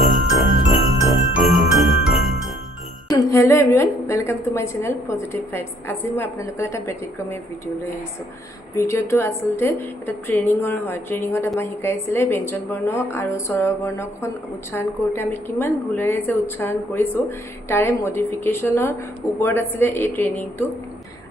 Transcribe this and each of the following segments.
Hello everyone, welcome to my channel Positive Vibes. আজি মই আপোনালোকৰ এটা ব্যতিক্ৰমী ভিডিও লৈ আহিছো। ভিডিওটো আসলতে এটা ট্ৰেইনিংৰ হয়। ট্ৰেইনিংত আমাক শিকাইছিলে ব্যঞ্জন বৰ্ণ আৰু স্বৰ বৰ্ণখন উচ্চাৰণ কৰোঁতে আমি কিমান ভুলেৰে যে উচ্চাৰণ কৰিছো তাৰে মডিফিকেশনৰ ওপৰত আছিলে এই ট্ৰেইনিংটো।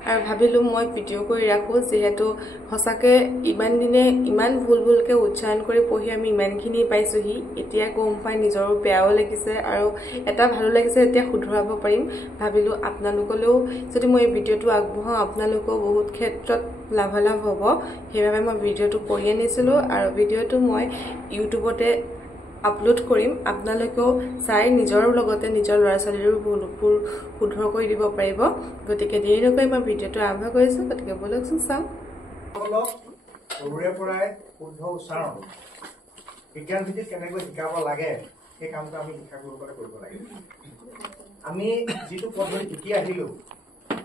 আৰু ভাবিলো মই ভিডিও কৰি ৰাখো যেহেতু হসাকে ইমান দিনে ইমান ভুলকে উচ্চাৰণ কৰি পঢ়ি আমি ইমানখিনি পাইছোহি এতিয়া গম পাই নিজৰ বেয়াও লাগিছে আৰু এটা ভালো লাগিছে এতিয়া শুধৰাব পাৰিম ভাবিলো আপোনালোকলেও যদি মই এই ভিডিওটো আগবঢ়াও আপোনালোকও বহুত ক্ষেত্ৰত লাভালাভ হ'ব সেইবাবে মই ভিডিওটো কৰি আনিছিলো আৰু ভিডিওটো মই ইউটিউবতে আপলোড কৰিম আপোনালোকেও চাই নিজৰ লগতে নিজৰ ল'ৰা-ছোৱালীৰ ভুলবোৰ শুধৰ কৰি দিব পাৰিব গতিকে দেৰি নকৰি মই ভিডিওটো আৰম্ভ কৰিছো গতিকে বলকচোন চাম সৰুৰে পৰাই শুদ্ধ উচ্চাৰণ বিজ্ঞান ভিত্তিত কেনেকৈ শিকাব লাগে সেই কামটো আমি শিক্ষাগুৰুসকলে কৰিব লাগে আমি যিটো পদ্ধতি শিকি আহিলো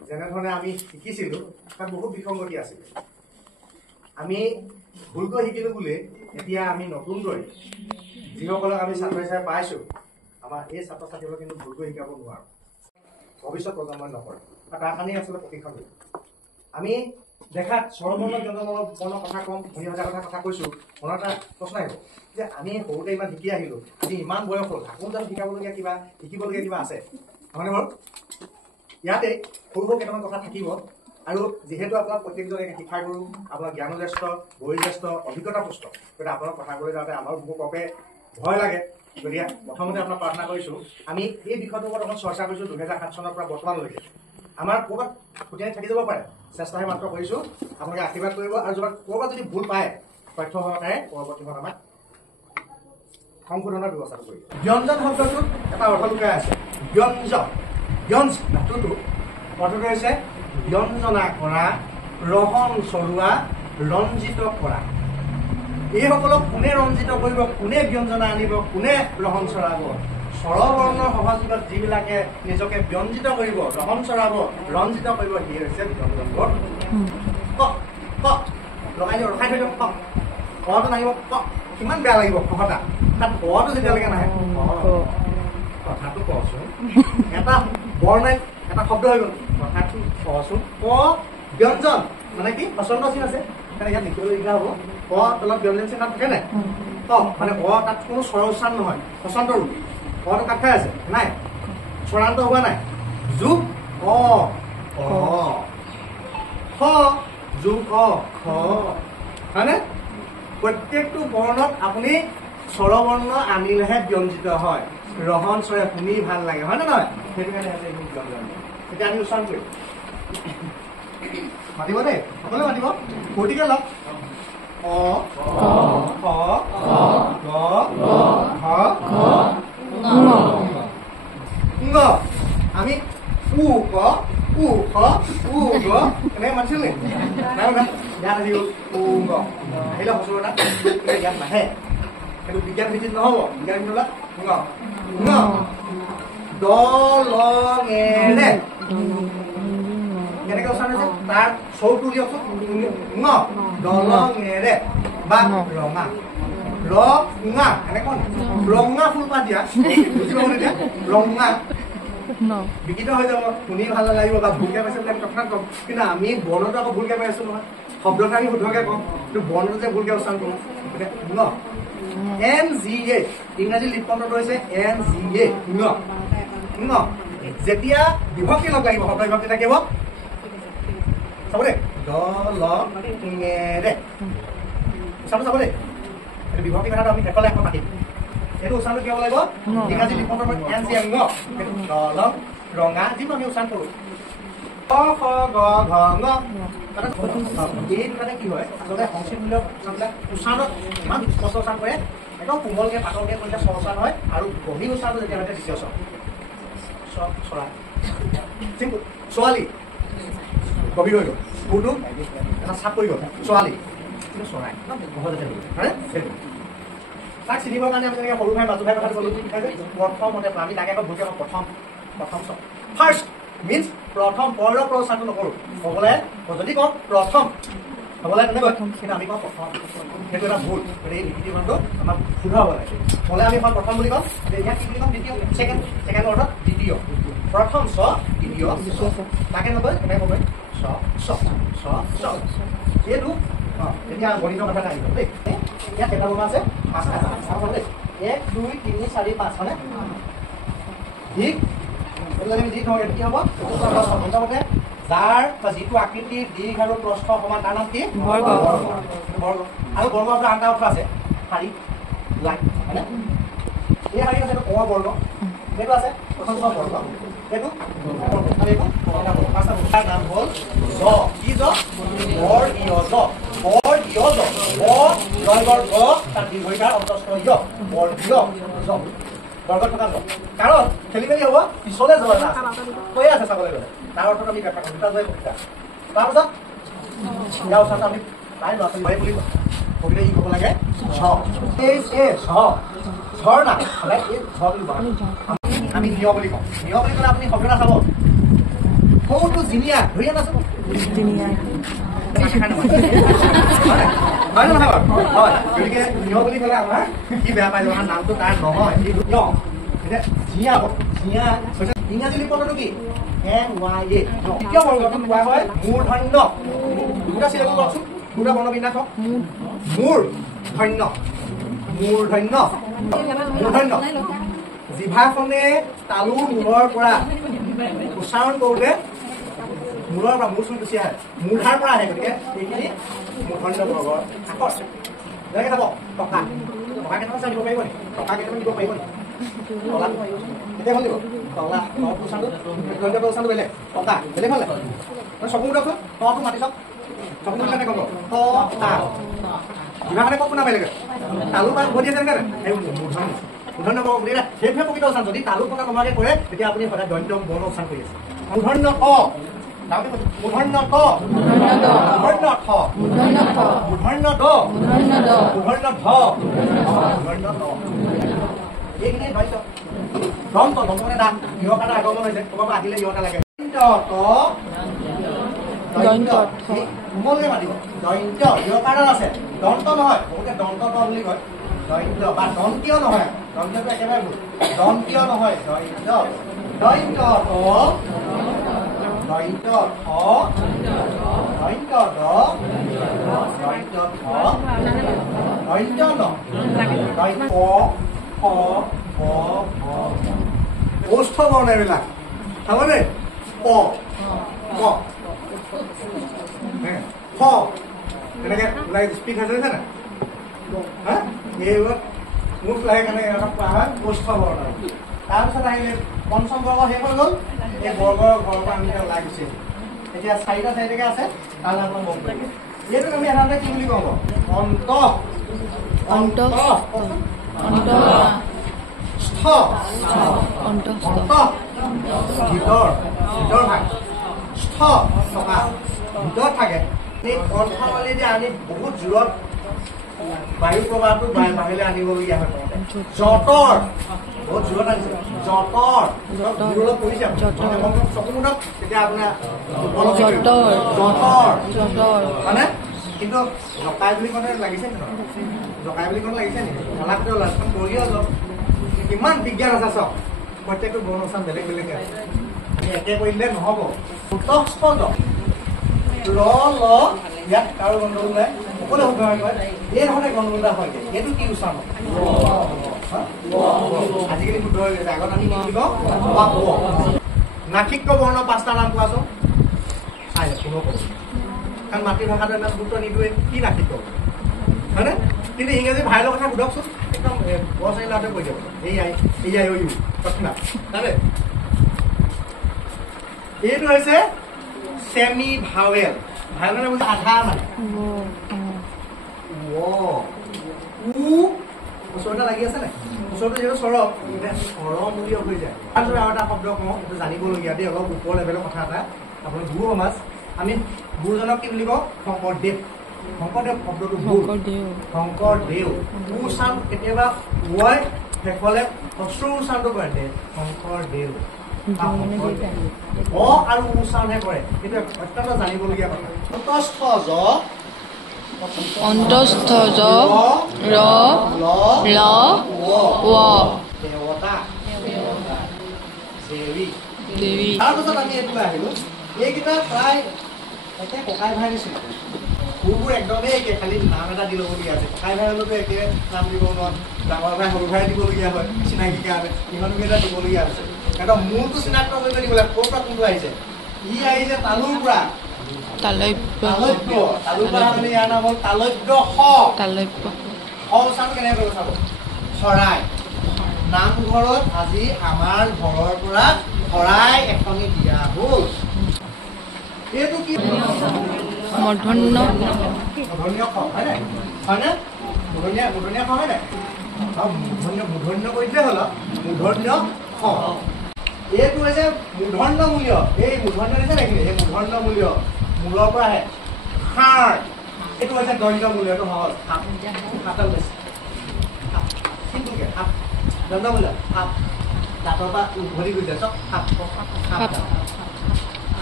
যেনেধৰণে আমি শিকিছিলো তাত বহুত বিসংগতি আছিল আমি ভুলকৈ শিকিলো বুলি এতিয়া আমি নতুনকৈ যিসকলক আমি ছাত্ৰ হিচাপে পাইছো আমাৰ এই ছাত্ৰ ছাত্ৰীসকলক কিন্তু ভুলকৈ শিকাব নোৱাৰো ভৱিষ্যত প্ৰজন্মই নকৰে আৰু তাৰ কাৰণে আচলতে প্ৰশিক্ষণ দিওঁ আমি দেখাত স্বৰবৰ্ণ ব্যঞ্জনমূলক বৰ্ণ কথা কম ধনী সজা কথা কৈছো মনত এটা প্ৰশ্ন আহিব যে আমি সৰুতে ইমান শিকি আহিলো আজি ইমান বয়স হ'ল আকৌ জানো শিকিবলগীয়া কিবা আছে হয়নে বাৰু ইয়াতে সৰু সৰু কেইটামান কথা থাকিব আৰু যিহেতু আপোনাৰ প্ৰত্যেকজনে শিক্ষাগুৰু আপোনাৰ জ্ঞানজ্যেষ্ঠ বয়োজ্যেষ্ঠ অভিজ্ঞতাপুষ্ট গতিকে আপোনাৰ কথা কৈ যাওঁতে আমাৰ বুককে ভয় লাগে গতিকে প্ৰথমতে আপোনাক প্ৰাৰ্থনা কৰিছো আমি এই বিষয়টোৰ ওপৰত অকণ চৰ্চা কৰিছো 2007 চনৰ পৰা বৰ্তমানলৈকে আমাৰ ক'ৰবাত খুটিয়াই থাকি যাব পাৰে চেষ্টাহে মাত্ৰ কৰিছো আপোনালোকে আশীৰ্বাদ কৰিব আৰু ক'ৰবাত যদি ভুল পায় তথ্য সহকাৰে পৰৱৰ্তীত আমাক সংশোধনৰ ব্যৱস্থাটো কৰিব ব্যঞ্জন শব্দটোত এটা অৰ্থ লুকাই আছে ব্যঞ্জ ধাতুটো অৰ্থটো হৈছে ব্যঞ্জনা কৰা ৰহন চৰোৱা ৰঞ্জিত কৰা এইসকলক কোনে ৰঞ্জিত কৰিব কোনে ব্যঞ্জনা আনিব কোনে ৰহন চৰাব স্বৰবৰ্ণৰ সহযোগত যিবিলাকে নিজকে ব্যঞ্জিত কৰিব ৰহন চৰাব ৰঞ্জিত কৰিব সেই হৈছে ব্যঞ্জন বৰ্ণ লগাই দিওঁ ৰখাই থৈ দিওঁ কটো নাহিব কিমান বেয়া লাগিব কটা তাত কটো যেতিয়ালৈকে নাহে কথাটো কচোন এটা বৰ্ণাই এটা শব্দ হৈ গ'ল কথাটো কচোন ক ব্যঞ্জন মানে কি পচন্দ চিন আছে ইয়াত লিখিবলগীয়া হ'ব ক তলত ব্যঞ্জন চিন তাত থাকে নাই ক মানে ক তাত কোনো স্বৰ উচ্চাৰণ নহয় পচন্দ ৰূপ কটো কাট খাই আছে নাই স্বৰান্ত হোৱা নাই যোগ অ খ যোগ অ খ হয়নে প্ৰত্যেকটো বৰ্ণত আপুনি স্বৰবৰ্ণ আনিলেহে ব্যঞ্জিত হয় ৰহন চৰে শুনি ভাল লাগে হয় নে নহয় সেইটো কাৰণে আছে এইবোৰ ব্যঞ্জন এতিয়া আমি উচ্চাৰণ কৰিম মাতিব দেই সকলোৱে মাতিব ফূৰ্তিকে লওক অ খ গ ঘ ঙ আমি উ ক উ খ উ গ এনেকৈ মাতিছিল নি নাই না ইয়াত আহি গ'ল উ গ আহিলে সঁচুৰতা ইয়াত নাহে সেইটো বিজ্ঞান ভিত্তিত নহ'ব বিজ্ঞান ভিত্তিত ঙ ঙ দ ল ঙেৰে কেনেকৈ উচ্চাৰণ হৈছে তাৰ চৌটো উলিয়াওকচোন ঙ দ ল ঙেৰে বা ৰঙা ৰঙা এনেকৈ ৰঙা ফুলপাহ দিয়া বুজি পাব এতিয়া ৰঙা বিকৃত হৈ যাব শুনি ভাল নালাগিব বা ভুলকে পাইছে বোলে কথা কম কিন্তু আমি বৰ্ণটো আকৌ ভুলকে পাই আছো নহয় শব্দটো আমি শুদ্ধকে কম কিন্তু বৰ্ণটো যে ভুলকে উচ্চাৰণ কৰোঁ গতিকে NGA ইংৰাজী লিপন্তটো হৈছে NGA ঙ যেতিয়া বিভক্তি লগ লাগিব শব্দ বিভক্তি থাকিব চাব দেই দ ল ঙেৰে চাব দেই এইটো বিভক্তি কথাটো আমি শেষলৈ এখন পাতিম এইটো উচ্চাৰণটো কি হ'ব লাগিব ইংৰাজী লিপন্তৰ NGA ঙ দ ল ৰঙা যিটো আমি উচ্চাৰণ কৰোঁ ক খ গ ঘ ঙ এই দুটাতে কি হয় আচলতে সংস্কৃত মূল্যক উচ্চাৰণত ইমান স্পষ্ট উচ্চাৰণ কৰে একদম কোমলকে পাতলকে কৰিলে উচ্চাৰণ হয় আৰু গভীৰ উচ্চাৰণটো যেতিয়া হয় দ্বিতীয় চৰা ছোৱালী গভীৰ হৈ গ'ল সুৰটো এটা চাপ পৰি গ'ল ছোৱালী কিন্তু চৰাই সহজতে হয়নে সেইটো তাক চিনিবৰ কাৰণে আমি যেনেকৈ সৰু ভাই মাজু ভাই কথাটো ক'লো প্ৰথমতে আমি তাকে আকৌ ভুলকে প্ৰথম ফাৰ্ষ্ট মিনছ প্ৰথম পৰ উচ্চাৰণটো নকৰোঁ ক'বলৈ যদি কওঁ প্ৰথম হ'বলে তেনেকৈ কিন্তু আমি কওঁ প্ৰথম সেইটো এটা ভুল এই লিখিত বৰ্ণটো আমাক শুধাব লাগে হ'লে আমি প্ৰথম বুলি কওঁ ইয়াত কি বুলি কওঁ দ্বিতীয় ছেকেণ্ড অৰ্ডাৰ দ্বিতীয় প্ৰথম স দ্বিতীয় তাকে নকয় কেনেকৈ ক'ব স স স স এইটো এতিয়া গণিতৰ কথা আহিব দেই ইয়াত কেইটা বৰ্ণ আছে পাঁচটা দেই 1 2 3 4 5 হয়নে ঠিক আমি যি ধৰক কি হ'ব প্ৰথমতে যাৰ বা যিটো আকৃতিৰ দীৰ্ঘ আৰু প্ৰস্থ সমান তাৰ নাম কি বৰ্গ আৰু বৰ্গৰ পৰা আনটা অৰ্থ আছে শাৰী লাইন হয়নে এই শাৰী আছে ক বৰ্গ এইটো আছে প্ৰথম ক বৰ্গ এইটো আৰু এইটো পাঁচটা বৰ্গৰ নাম হ'ল জ কি জ বৰ ইয় জ বৰ ইয় জ বৰ জয়বৰ গ তাৰ দীৰ্ঘইকাৰ অন্তস্থ য় বৰ ইয় জ বৰ্গত থকা জ কাৰণ খেলি মেলি হ'ব পিছলৈ যাব না কৈ আছে চাবলৈ গ'লে তাৰ অৰ্থত আমি ব্যাখ্যা কৰোঁ দুটা জয় কবিতা তাৰপিছত ইয়াৰ ওচৰত আমি তাই ল'ৰা ছোৱালী বুলি কবিতা ই ক'ব লাগে ঝৰ্ণা আমি নিয় বুলি কওঁ নিয় বুলি ক'লে আপুনি শব্দ এটা চাব সৌটো জিনিয়া ধৰি আনা চাব হয় নহয় বাৰু হয় গতিকে নিয় বুলি ক'লে আমাৰ কি বেয়া পাই আমাৰ নামটো তাৰ নহয় নিয় এতিয়া জিয়া জিয়া ইংৰাজী লিপনটো কি NYA কিয় বৰ্গটো কোৱা হয় মূৰ্ধন্য দুটা চিলেবল লওকচোন দুটা বৰ্ণবিন্যাস হওক মূৰ্ধন্য জিভাখনে তালুৰ মূৰৰ পৰা উচ্চাৰণ কৰোঁতে মূৰৰ পৰা মূৰ চুই গুচি আহে মূৰ্ধাৰ পৰা আহে গতিকে এইখিনি মূৰ্ধন্য বৰ্গৰ আখৰ যেনেকৈ চাব টকা কেইটামান চাই দিব পাৰিব নেকি টকা কেইটামান দিব পাৰিব নেকি তলা কেতিয়া ভাল দিব তলা উচ্চাৰণ বেলেগ টকা বেলেগ ভাল লাগে চকু উঠকচোন তটো মাতি চাওক চকু উঠানে ক'ব টকা জিভাখনে কওক শুনা বেলেগে তালু বা উভতি আছে নেকি সেই মূৰ্ধন্য বৰ্গ বুলি সেইটোহে প্ৰকৃত উচ্চাৰণ যদি তালু টকা নমাকে কৰে তেতিয়া আপুনি সদায় দৈন্য বৰ্ণ উচ্চাৰণ কৰি আছে মূৰ্ধন্য ক মূৰ্ধন্য ক মূৰ্ধন্য খ মূৰ্ধন্য দ মূৰ্ধন্য ধ মূৰ্ধন্য দ এইখিনি ধৰিছ দন্ত মানে দাঁত ইহকাটা আগমন হৈছে ক'ৰবাৰ পৰা আহিলে ইহকা লাগে কোমলকে মাতিব দন্ত ইহকাডাল আছে দন্ত নহয় বহুতে দন্ত ত বুলি কয় দন্ত বা দন্তীয় নহয় দন্তটো একেবাৰে ভুল দন্তীয় নহয় দন্ত দন্ত ত দন্ত থ দন্ত দ দন্ত থ দন্ত ন দন্ত ক ওষ্ঠ বৰ্ণ এইবিলাক চাবনে ক ক খ এনেকে ওলাই স্পীড হৈছে নাই এইবোৰ মুখ লাগে কাৰণে কোৱা হয় ওষ্ঠ বৰ্ণ তাৰপিছত আহিলে পঞ্চম বৰ্গ শেষ হৈ গ'ল এই বৰ্গৰ ঘৰৰ পৰা আমি ওলাই গুচি এতিয়া চাৰিটা আছে তাৰ নাম গম পাব এইটোক আমি সাধাৰণতে কি বুলি কওঁ অন্ত অন্ত অন্ত ভিতৰ ভাগ স্থ থকা ভিতৰত থাকে এই কণ্ঠনলীৰে আমি বহুত জোৰত বায়ু প্ৰবাহটো বাহিৰলৈ আনিবলগীয়া হয় জতৰ বহুত জোৰত আনিছে জতৰ জোৰত পৰিছে চকু মুঠক তেতিয়া আপোনাৰ জতৰ মানে কিন্তু জকাই বুলি কওঁতে লাগিছে নেকি জকাই বুলি কওঁতে লাগিছে নেকি নালাগতে ওলাইছে কৰি অলপ কিমান বিজ্ঞান আছে চাওক প্ৰত্যেকটো বৰ্ণ উচ্চাৰণ বেলেগ বেলেগ একে কৰিলে নহ'ব ল ল ইয়াত কাৰো গণ্ডগোল নাই সকলোৱে শুদ্ধভাৱে কয় এই ধৰণে গণ্ডগোল এটা হয় এইটো কি উচ্চাৰণ আজিকালি শুদ্ধ হৈ গৈছে আগত আমি কি বুলি কওঁ নাসিক্য বৰ্ণ পাঁচটা নাম কোৱাচোন চাই শুনো কাৰণ মাতৃভাষাটো ইমান গুৰুত্ব নিদিয়ে কি নাসিক্য হয়নে কিন্তু ইংৰাজী ভাইলৰ কথা সোধকচোন একদম বৰ চাৰি ল'ৰাটোৱে কৈ দিব এয়াই ইউ তৎক্ষণাৎ জানে এইটো হৈছে চেমি ভাৱেল ভাৱেল মানে বুজি আধা মানে ওচৰতে লাগি আছে নাই ওচৰতে যিহেতু স্বৰম স্বৰমূলীয় হৈ যায় তাৰপিছত আৰু এটা শব্দ কওঁ এইটো জানিবলগীয়া দেই অলপ ওপৰ লেভেলৰ কথা এটা আপোনাৰ গুৰু সমাজ আমি গুৰুজনক কি বুলি কওঁ শংকৰদেৱ শব্দটো শংকৰদেৱ উচ্চাৰণ কেতিয়াবা ৱাই শেষলে হস্ৰ উচ্চাৰণটো কৰে দে শংকৰদেৱ অ আৰু উচ্চাৰণহে কৰে এইটো অত্যন্ত জানিবলগীয়া কথা তস্থ জ অন্তস্থ জ ৰ ল ল ৱ দেৱতা দেৱী দেৱী তাৰপিছত আমি এইটো আহিলো এইকেইটা প্ৰায় একে ককাই ভাই নিচিনা সুৰবোৰ একদমেই একে খালি নাম এটা দি ল'বলগীয়া আছে ককাই ভাই হ'লেতো একে নাম দিব নোৱাৰোঁ ডাঙৰ ভাই সৰু ভাই দিবলগীয়া হয় চিনাকি কাৰণে ইমানকেইটা দিবলগীয়া হৈছে একদম মূৰটো চিনাক্ত কৰিব দিব লাগে ক'ৰ পৰা কোনটো আহিছে ই আহিছে তালুৰ পৰা তালব্য তালুৰ পৰা মানে ইয়াৰ নাম হ'ল তালব্য তালব্য চাব কেনেকৈ কৰিব চাব শৰাই নামঘৰত আজি আমাৰ ঘৰৰ পৰা শৰাই এখনি দিয়া হ'ল এইটো কি মূৰ্ধন্য মূৰ্ধন্য খ হয়নে হয়নে মূৰ্ধন্য খ হয়নে মূৰ্ধন্য কৰি দিলে হ'ল মূৰ্ধন্য খ এইটো হৈছে মূৰ্ধন্য মূল্য এই মূৰ্ধন্য দিছে নেকি এই মূৰ্ধন্য মূল্য মূলৰ পৰা আহে সাৰ এইটো হৈছে দণ্ড মূল্য এইটো সহজ সাতটা ওলাইছে চিম্পুলকে সাপ দণ্ড মূল্য সাপ দাঁতৰ পৰা উভতি গৈছে চব সাপ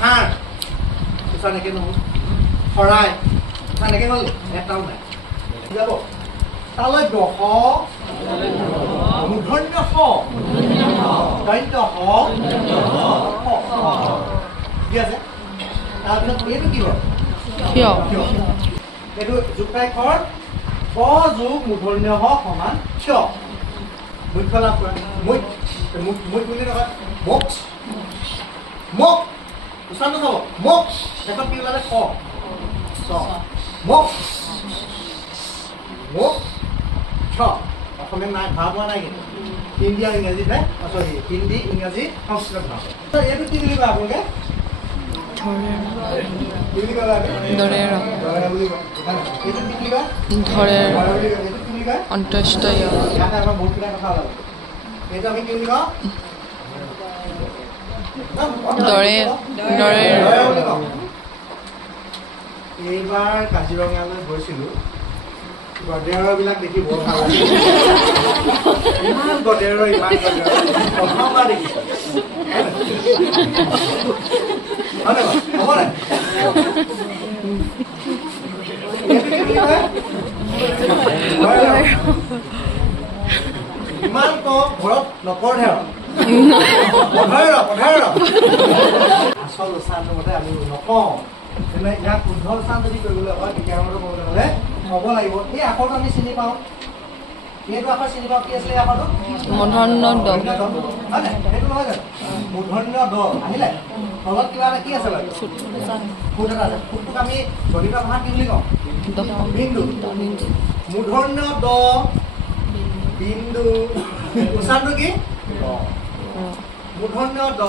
সাৰ এনেকে নহ'ল শৰাই এনেকে হ'ল এটাও নাই যাব তালৈ দশ মূৰ্ধন্য স দৈন্ত স ঠিক আছে তাৰপিছত এইটো কি হ'ল থিয় এইটো যুক্তাক্ষৰ ক যোগ মূৰ্ধন্য স সমান থিয় মুখ্য লাভ কৰা মুখ বুলি নকয় মোক্ষ মোক উচ্চাৰণ চাব মোক শেষত কি ওলালে ক মোক মোক ছ অসমীয়া নাই ভাৱ হোৱা নাই কিন্তু হিন্দী আৰু ইংৰাজীত হে চৰি হিন্দী ইংৰাজী সংস্কৃত ভাৱ এইটো কি বুলি কয় আপোনালোকে অন্তস্থ বহুতকেইটা কথা ওলাব এইটো আমি কি বুলি কওঁ এইবাৰ কাজিৰঙালৈ গৈছিলো গডেৰবিলাক দেখি বৰ ভাল লাগিল ইমান গডেৰ ইমান প্ৰথমবাৰ দেখিছো ইমান কম ঘৰত নপঢ়ে আচল উচ্চাৰণটোৰ মতে আমি নকওঁ ইয়াক শুদ্ধ উচ্চাৰণ যদি কৰিবলৈ হয় তেতিয়াহ'লে ক'বলৈ হ'লে হ'ব লাগিব এই আখৰটো আমি চিনি পাওঁ এইটো আখৰ চিনি পাওঁ কি আছিলে আখৰটো মূৰ্ধন্য দ হয় নাই সেইটো নহয় জানো মূৰ্ধন্য দ আহিলে তলত কিবা এটা কি আছে বাৰু ফুট এটা আছে ফুটটোক আমি গণিত ভাষাত কি বুলি কওঁ বিন্দু মূৰ্ধন্য দ বিন্দু উচ্চাৰণটো কি মূৰ্ধন্য দ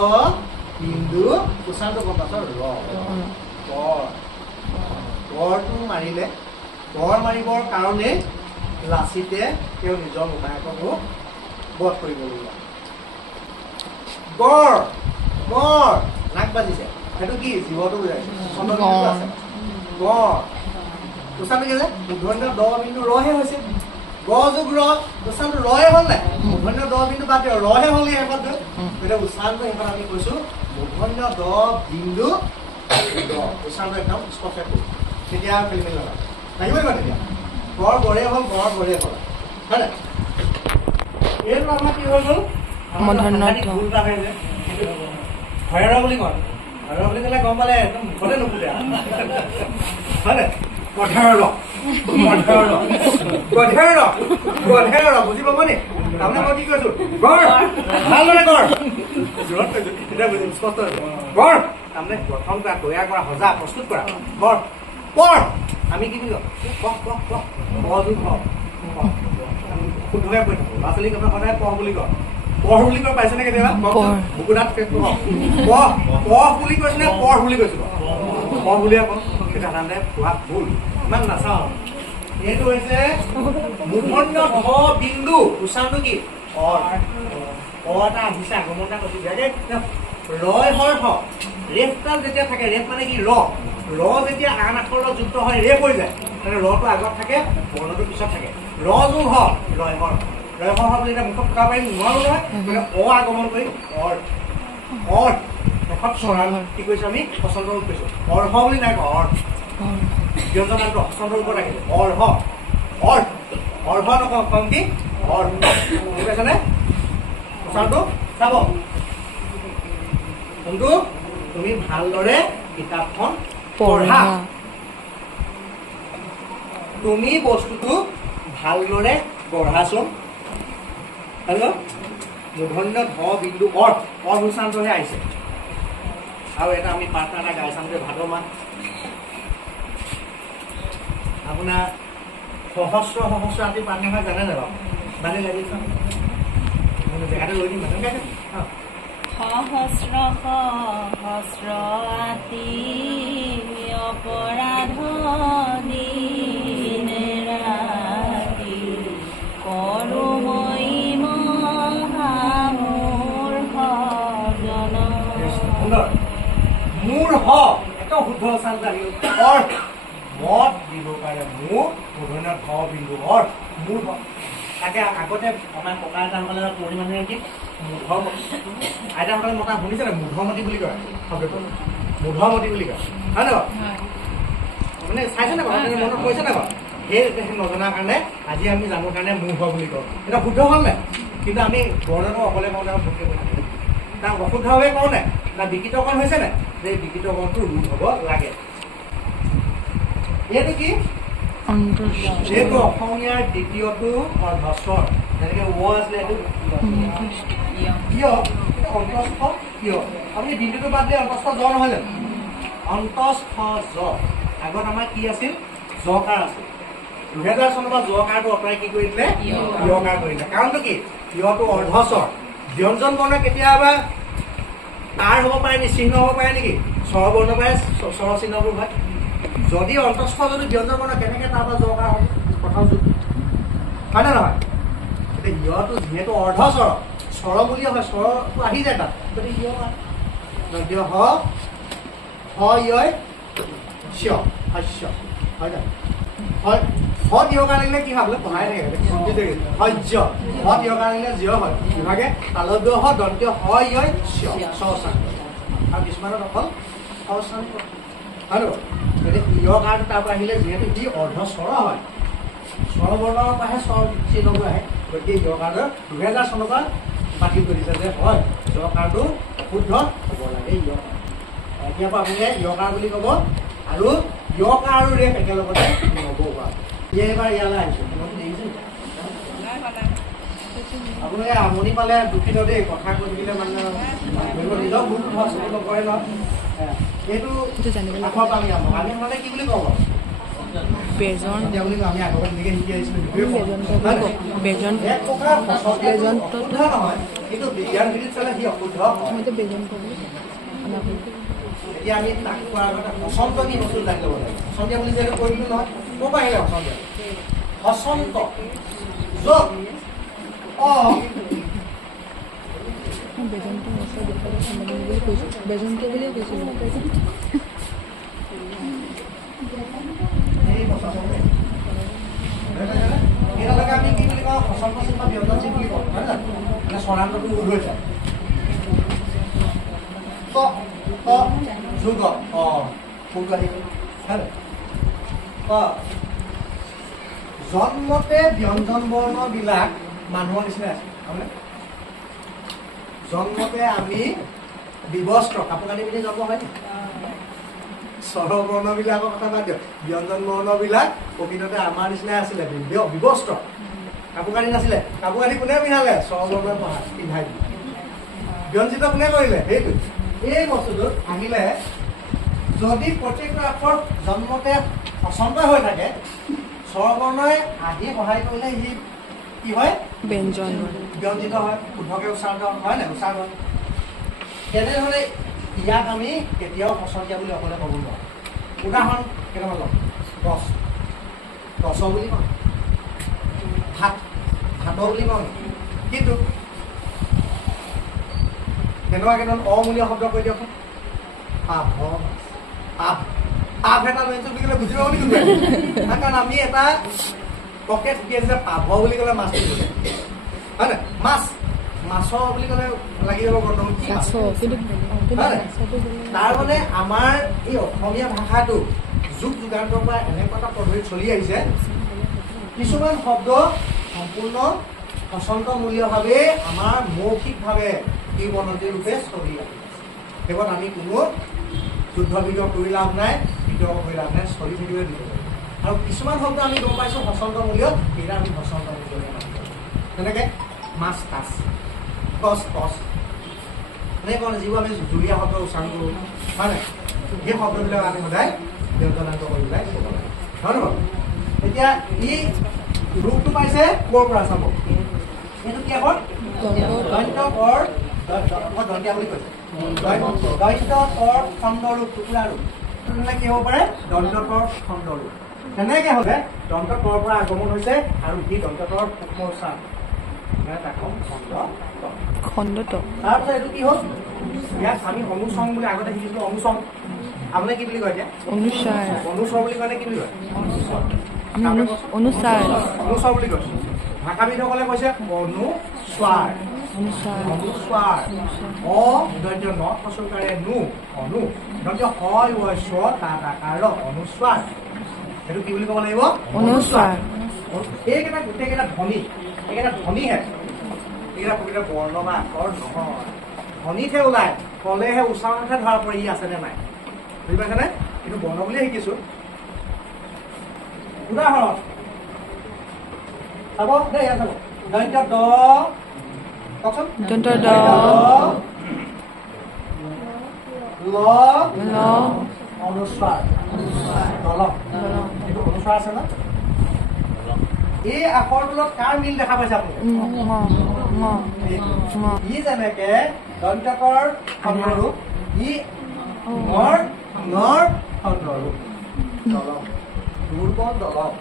বিন্দু উচ্চাৰণটো গম পাইছ গড়টো মাৰিলে গড় মাৰিবৰ কাৰণে লাচিতে তেওঁ নিজৰ মোমায়েককো বধ কৰিবলগীয়া গড় গড় নাক বাজিছে সেইটো কি জীৱটো বুজাইছে চন্দ্ৰবিন্দু আছে গড় উচ্চাৰণটো কি আছে মূৰ্ধন্য দ বিন্দু ৰহে হৈছে গ যোগ ৰ উচ্চাৰণটো ৰহে হ'ল নাই মূৰ্ধন্য দ বিন্দু বাদ দিয়ক ৰহে হ'ল শেষত এতিয়া উচ্চাৰণটো শেষত আমি কৈছো মূৰ্ধন্য দ বিন্দু উচ্চাৰণটো একদম স্পষ্ট কৰো তেতিয়া খেলি মেলি লগা লাগিব লাগিব তেতিয়া গড় গড়ে হ'ল গড় গড়ে হ'ল হয় নাই এইটো আমাৰ কি হৈ গ'ল ভৈৰৱ বুলি কয় ভৈৰৱ বুলি ক'লে গম পালে একদম মুখতে নুফুটে হয় নাই বুজি পাব নি তাৰমানে মই কি কৈছো গড় ভালদৰে গড় স্পষ্ট গড় তাৰমানে প্ৰথম তৈয়াৰ কৰা সজা প্ৰস্তুত কৰা গড় পঢ় আমি কি বুলি কওঁ শুদ্ধকে কৈ থাকো ল'ৰা ছোৱালীক আপোনাৰ সদায় পঢ় বুলি কওঁ পঢ় বুলি কৈ পাইছে নে কেতিয়াবা বুকুদাত পঢ় বুলি কৈছে নে পঢ় বুলি কৈছো পঢ় বুলিয়ে কওঁ সেইটো সাধাৰণতে পঢ়াত ভুল ইমান নাচাওঁ এইটো হৈছে মূৰ্ধন্য ধ বিন্দু উচ্চাৰণটো কি এটা আহিছে আগমন এটা কৈছো ৰয় হয় ৰেফডাল যেতিয়া থাকে ৰেফ মানে কি ৰ যেতিয়া আন আখৰৰ যুক্ত হয় ৰেফ হৈ যায় মানে ৰটো আগত থাকে বৰ্ণটো পিছত থাকে ৰ যোগ হ ৰয় হৰ বুলি এতিয়া মুখত ফুটা পাৰিম নোৱাৰো নহয় আগমন কৰি শেষত কি কৈছো আমি পচন্দ কৈছো অৰ্হ বুলি নাই কওঁ ব্যঞ্জনটো হস্তান্তৰ কৰিব ৰাখিলে অৰ্হ অৰ্হ অৰ্হ নকওঁ কম কি অৰ্হ বুজি পাইছানে উচ্চাৰণটো চাব কিন্তু তুমি ভালদৰে কিতাপখন পঢ়া তুমি বস্তুটো ভালদৰে পঢ়াচোন হেল্ল' মূৰ্ধন্য ধ বিন্দু অৰ্থ উচ্চাৰণটোহে আহিছে আৰু এটা আমি প্ৰাৰ্থনা এটা গাই চাম যে ভাদ মাহ আপোনাৰ সহস্ৰ ৰাতি প্ৰাৰ্থনা হয় জানে নে বাৰু মানে লাগি চাম জেগাতে লৈ দিম মানে গাই দিম সহস্ৰ ৰাতি অপৰাধ দিনে ৰাতি কৰোময়ী মহামূৰ্খ জন মূৰ্খ একদম শুদ্ধ উচ্চাৰণ জানিলো অৰ্থ মত দিব পাৰে মোৰ মূৰ্ধন্য ধ বিন্দু অৰ্থ মূৰ্খ তাকে আগতে আমাৰ ককা আইতাসকলে পঢ়ি মানুহে কি মূৰ্ধ আইতাসকলে মতা শুনিছে নাই মূৰ্ধমতী বুলি কয় শব্দটো মূৰ্ধমতী বুলি কয় হয় নহয় মানে চাইছে নে বাৰু মনত পৰিছে নে বাৰু সেই নজনাৰ কাৰণে আজি আমি জানো কাৰণে মূৰ্খ বুলি কওঁ এটা শুদ্ধ হ'ল নাই কিন্তু আমি বৰ্ণটো অকলে কওঁ তাৰ ভুলকে কৈ থাকিম তাক অশুদ্ধভাৱে কওঁ নাই না বিকৃতকৰণ হৈছে নাই যে বিকৃতকৰণটো ৰোধ হ'ব লাগে এইটো কি যিহেতু অসমীয়াৰ দ্বিতীয়টো অৰ্ধস্বৰ যেনেকে ৱ আছিলে এইটো কিয় অন্তস্থ কিয় আপুনি বিন্দুটো বাদ দিয়ে অন্তস্থ জ নহয় জানো অন্তস্থ জ আগত আমাৰ কি আছিল জকাৰ আছিল 2000 চনৰ পৰা জকাৰটো অঁতৰাই কি কৰি দিলে য়কাৰ কৰি দিলে কাৰণটো কি ইয়টো অৰ্ধস্বৰ ব্যঞ্জন বৰ্ণ কেতিয়াবা তাৰ হ'ব পাৰে নি চিহ্ন হ'ব পাৰে নেকি স্বৰবৰ্ণ পাৰে স্বৰ চিহ্নবোৰ হয় যদি অন্তস্থ যদি ব্যঞ্জন বৰ্ণ কেনেকে তাৰ পৰা জকাৰ হ'ব প্ৰথম যুগ হয় নে নহয় এতিয়া ইয়টো যিহেতু অৰ্ধস্বৰ স্বৰ বুলিয়ে হয় স্বৰটো আহি যায় তাত যদি ইয় হ য় স্য শস্য হয় জানো হয় হত ইয়কাৰ লাগিলে কি হয় বোলে পঢ়াই থাকে সহ্য হত ইয়কাৰ লাগিলে জিয় হয় বিভাগে তালব্য হ দন্ত্য হয় য় স্য আৰু কিছুমানত অকল স্বস্থান হয় নো ইয়কাৰটো তাৰ পৰা আহিলে যিহেতু সি অৰ্ধস্বৰ হয় স্বৰবৰ্ণৰ পৰাহে স্বৰ চিহ্নবোৰ আহে গতিকে ইয়কাৰটো 2000 চনৰ পৰা বাতিল কৰিছে যে হয় ইয়কাৰটো শুদ্ধ হ'ব লাগে ইয়কাৰ এতিয়াৰ পৰা আপুনি ইয়কাৰ বুলি ক'ব আৰু ইয়কাৰ আৰু ৰেফ একেলগতে নববা এইবাৰ ইয়ালৈ আহিছোঁ দেখিছে আপোনালোকে আমনি পালে দুখিত দেই কথা কৈ থাকিলে মানে নিজৰ ভুল নকৰে ন এইটো আখৰ পামি আমি মানে কি বুলি ক'ব আমি আগত এনেকে শিকি আহিছিলোঁ নহয় কিন্তু বিজ্ঞান ভিত্তিত চালে সি অশুদ্ধ এতিয়া আমি তাক কোৱাৰ আগতে বসন্ত কি বস্তু জানি ল'ব লাগে বসন্তীয়া বুলি যিহেতু কৈ দিলোঁ নহয় ক'ৰ পৰা আহিলে বসন্তীয়া বসন্ত য'ত এতিয়ালৈকে আমি কি বুলি কওঁ বসন্ত চিন বা ব্যঞ্জন চিন বুলি কওঁ হয় জানো মানে স্বৰান্তটো ৰোধ হৈ যায় যুগ ফোনটো আহি গ'ল জন্মতে ব্যঞ্জন বৰ্ণবিলাক মানুহৰ নিচিনা আছে হয়নে জন্মতে আমি বিবস্ত্ৰ কাপোৰ কানি পিন্ধি জন্ম হয় নি স্বৰবৰ্ণবিলাকৰ কথা বাদ দিয়ক ব্যঞ্জন বৰ্ণবিলাক প্ৰকৃততে আমাৰ নিচিনাই আছিলে বিবস্ত্ৰ কাপোৰ কানি নাছিলে কাপোৰ কানি কোনে পিন্ধালে স্বৰবৰ্ণই পিন্ধাই দিলে ব্যঞ্জিত কোনে কৰিলে সেইটো এই বস্তুটোত আহিলে যদি প্ৰত্যেকটো আখৰ জন্মতে অচন্ত হৈ থাকে স্বৰবৰ্ণই আহি সহায় কৰিলে সি কি হয় ব্যঞ্জিত হয় শুদ্ধকে উচ্চাৰণ হয় নাই উচ্চাৰণ হয় তেনেধৰণে ইয়াক আমি কেতিয়াও পচন্দিয়া বুলি অকলে ক'ব নোৱাৰোঁ উদাহৰণ কেইটামান লওঁ গছ গছ বুলি কওঁ ভাত ভাত বুলি কওঁ কিন্তু কেনেকুৱা কেইটামান অমূলীয় শব্দ কৈ দিয়কচোন পাভ পাভ পাভ এটা লৈছোঁ বুলি ক'লে বুজি পাব নেকি কাৰণ আমি এটা পকেট শিকি আছোঁ যে পাভ বুলি ক'লে মাছ বুলি ক'লে হয় নাই মাছ মাছৰ বুলি ক'লে লাগি যাব বৰ্তমান তাৰ মানে আমাৰ এই অসমীয়া ভাষাটো যুগ যুগান্তৰ পৰা এনেকুৱা এটা পদ্ধতি চলি আহিছে কিছুমান শব্দ সম্পূৰ্ণ হচন্তমূলীয়ভাৱে আমাৰ মৌখিকভাৱে কিংবদন্তি ৰূপে চলি আহিছে সেইবোৰ আমি কোনো যুদ্ধ বিগ্ৰহ কৰি লাভ নাই বিগ্ৰহ কৰি লাভ নাই চলি থাকিব দিব আৰু কিছুমান শব্দ আমি গম পাইছোঁ হচন্তমূলীয় সেইটা আমি হচন্তমূলীয় তেনেকৈ মাছ কাছ কচ কচ এনেকুৱা যিবোৰ আমি জুলীয়া শব্দ উচ্চাৰণ কৰোঁ হয় নাই সেই শব্দবিলাক আমি সদায় ব্যঞ্জনান্ত কৰি পেলাই ক'ব লাগে হয় নহয় এতিয়া ই ৰূপটো পাইছে ক'ৰ পৰা চাব এইটো কি আকৌ দন্ত কৰ দন্তীয়া বুলি কৈছে দন্ত কৰ খণ্ড ৰূপ টুকুৰা ৰূপ কি হ'ব পাৰে দন্ত কৰ খণ্ড ৰূপ তেনেকৈ হ'লে দন্ত কৰ পৰা আগমন হৈছে আৰু সি দন্ত কৰ সূক্ষ্ম উচ্চাৰণ খণ্ডত তাৰপিছত এইটো কি হ'ল ইয়াক আমি অনুচং বুলি আগতে শিকিছিলোঁ অনুচং আপুনি কি বুলি কয় এতিয়া অনুসাৰ অনুস্বৰ বুলি কয় কি বুলি কয় অনুসাৰ অনুস্বৰ বুলি কয় ভাষাবিদসকলে কৈছে অনুস্বাৰ অনুস্বাৰ অ দৈত্য ন ফচলকাৰে নু অনু দৈত্য হয় স্ব তাকাৰ অনুস্বাৰ সেইটো কি বুলি ক'ব লাগিব অনুস্বাৰ এইকেইটা গোটেইকেইটা ধ্বনি এইকেইটা ধ্বনিহে এইকেইটা প্ৰকৃত বৰ্ণ বা আখৰ নহয় ধ্বনিতহে ওলায় ক'লেহে উচ্চাৰণতহে ধৰা পৰি ই আছেনে নাই বুজি পাইছেনে এইটো বৰ্ণ বুলিয়ে শিকিছোঁ উদাহৰণ চাব দেই চাব দৈত্য দ কওকচোন দন্ত দ ল ল অনুস্বাৰ দল এইটো অনুস্বাৰ আছে ন এই আখৰটোত কাৰ মিল দেখা পাইছে আপুনি ই যেনেকে দন্তকৰ খণ্ডৰূপ ই নৰ নৰ খণ্ডৰূপ দলং দুৰ্বল দলং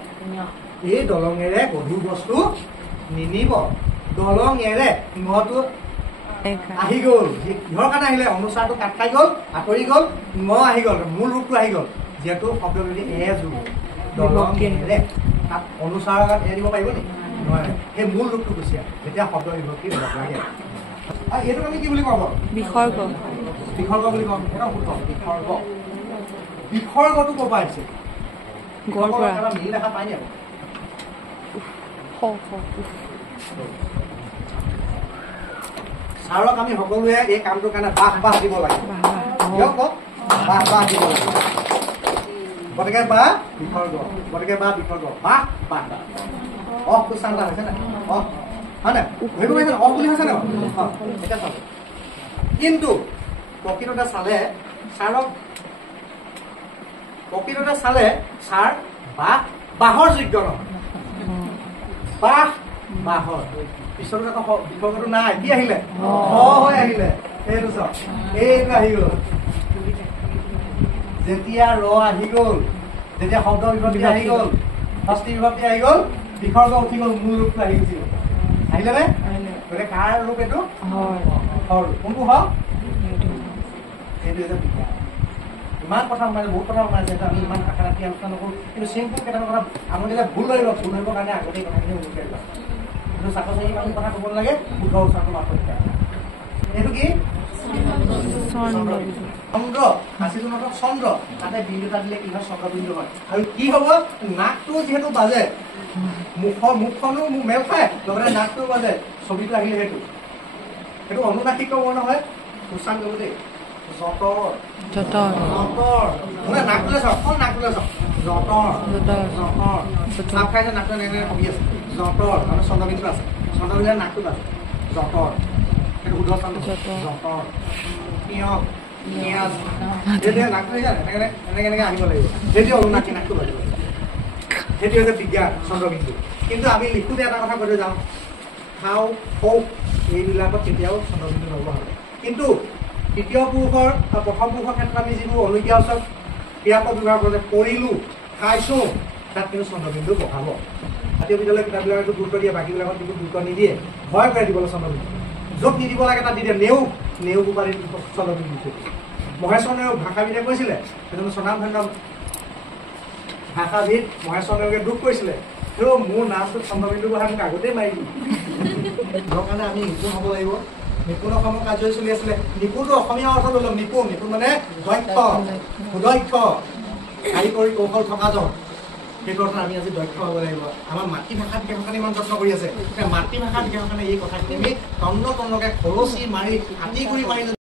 এই দলঙেৰে গধুৰ বস্তু নিনিব দলঙেৰে সিংহটো আহি গ'ল কিহৰ কাৰণে আহিলে অনুস্বাৰটো কাট খাই গ'ল আঁতৰি গ'ল ন আহি গ'ল মূল ৰূপটো আহি গ'ল যিহেতু শব্দ যদি যোগ দলঙেৰে তাত অনুস্বাৰৰ গাত এৰি দিব পাৰিব নেকি নোৱাৰে সেই মূল ৰূপটো গুচি আহে যেতিয়া শব্দ বিভক্তি লাগে এইটোক আমি কি বুলি কওঁ বিসৰ্গ বিসৰ্গ বুলি কওঁ এটা শুদ্ধ বিসৰ্গ বিসৰ্গটো ক'ৰ পৰা আহিছে গড় পৰা মিল দেখা পাই নি ছাৰক আমি সকলোৱে এই কামটোৰ কাৰণে বাহ বাহ দিব লাগে দিয়ক বাহ বাহ দিব লাগে গতিকে বা বিসৰ্গ গতিকে বা বিসৰ্গ বাহ বাহ অহটো চান্দা হৈছে নাই অহ হয় নাই ধৰিব পাৰিছে অহ বুলি হৈছে নাই এতিয়া চাব কিন্তু প্ৰকৃততে চালে ছাৰক প্ৰকৃততে চালে ছাৰ বাহ বাহৰ যোগ্য নহয় বাহ বাহৰ পিছতো আকৌ বিসৰ্গটো নাই কি আহিলে হৈ আহিলে এইটো চাওক এইটো আহি গ'ল যেতিয়া ৰ আহি গ'ল যেতিয়া শব্দ বিভক্তি আহি গ'ল ষষ্ঠী বিভক্তি আহি গ'ল বিসৰ্গ উঠি গ'ল মূল ৰূপটো আহি গুচি গ'ল আহিলে নে গতিকে কাৰ ৰূপ এইটো কোনটো হওক এইটো হৈছে বিজ্ঞান ইমান কথা মানে বহুত কথা বনাইছে আমি ইমান ভাষা ৰাতি আলোচনা নকৰোঁ কিন্তু চিম্পুল কেইটামান কথা আপোনালোকে ভুল ধৰিব ভুল ধৰিবৰ কাৰণে আগতে এই কথাখিনি উল্লেখ কৰিবা কিন্তু ছাত্ৰ ছাত্ৰীক আমি কথা ক'ব নালাগে শুদ্ধ উচ্চাৰণটো মাত্ৰ এইটো কি চন্দ্ৰ আছিলো মাত্ৰ চন্দ্ৰ তাতে বিন্দু এটা দিলে কি হয় চন্দ্ৰবিন্দু হয় আৰু কি হ'ব নাকটো যিহেতু বাজে মুখখনো মেল খায় লগতে নাকটো বাজে ছবিটো আহিলে সেইটো অনুনাসিক বৰ্ণ হয় উচ্চাৰণ কৰিব দেই যতৰ যতৰ মানে নাকটোলে চাওক অকল নাকটোলে চাওক যতৰ চাপ খাইছে নাকটো এনেকৈ কবি আছে যতৰ মানে চন্দ্ৰবিন্দু আছে চন্দ্ৰবিন্দুৰ নাকটোত আছে যতৰ সেইটো শুদ্ধ চন্দ্ৰ যতৰ পিঁয়হ পিঁয়াজ যেতিয়া নাকটো এনেকৈ আহিব লাগিব যেতিয়া অনুনাসি নাকটো বাজিব সেইটো হৈছে বিজ্ঞান চন্দ্ৰবিন্দু কিন্তু আমি লিখোঁতে এটা কথা কৈ যাওঁ খাওঁ সৌ এইবিলাকত কেতিয়াও চন্দ্ৰবিন্দু ব্যৱহাৰ হয় কিন্তু তৃতীয় পুৰুষৰ বা প্ৰথম পুৰুষৰ ক্ষেত্ৰত আমি যিবোৰ অনুজ্ঞা আছে ক্ৰিয়াপদ ব্যৱহাৰ কৰোঁ যে কৰিলোঁ খাইছোঁ তাত কিন্তু চন্দ্ৰবিন্দু বহাব জাতীয় বিদ্যালয়ৰ কিতাপবিলাকতো গুৰুত্ব দিয়ে বাকীবিলাকত কিন্তু গুৰুত্ব নিদিয়ে ভয় কৰি দিবলৈ চন্দ্ৰবিন্দু য'ত নিদিব লাগে তাত দি দিয়ে নেওগ উপাধি চন্দ্ৰবিন্দু দিছে মহেশ্বৰ নেওগ ভাষাবিদে কৈছিলে সেইটো স্বনাম ধন্য ভাষাবিদ মহেশ্বৰ নেওগে দুখ কৰিছিলে মোৰ নামটো চন্দ্ৰবিন্দু বহাই মোক আগতেই মাৰি দিম ধৰক কাৰণে আমি নিপুণ হ'ব লাগিব নিপুণ অসমৰ কাৰ্য চলি আছিলে নিপুণটো অসমীয়া অৰ্থ লৈ ল'ম নিপুণ মানে দক্ষ সুদক্ষ কাৰিকৰী কৌশল থকা জন সেইটো কথা আমি আজি দক্ষ হ'ব লাগিব আমাৰ মাতৃভাষা বিকাশনে ইমান যত্ন কৰি আছে মাতৃভাষা বিকাশনে এই কথাখিনি তন্ন তন্নকে খৰচি মাৰি হাতী কৰি মাৰি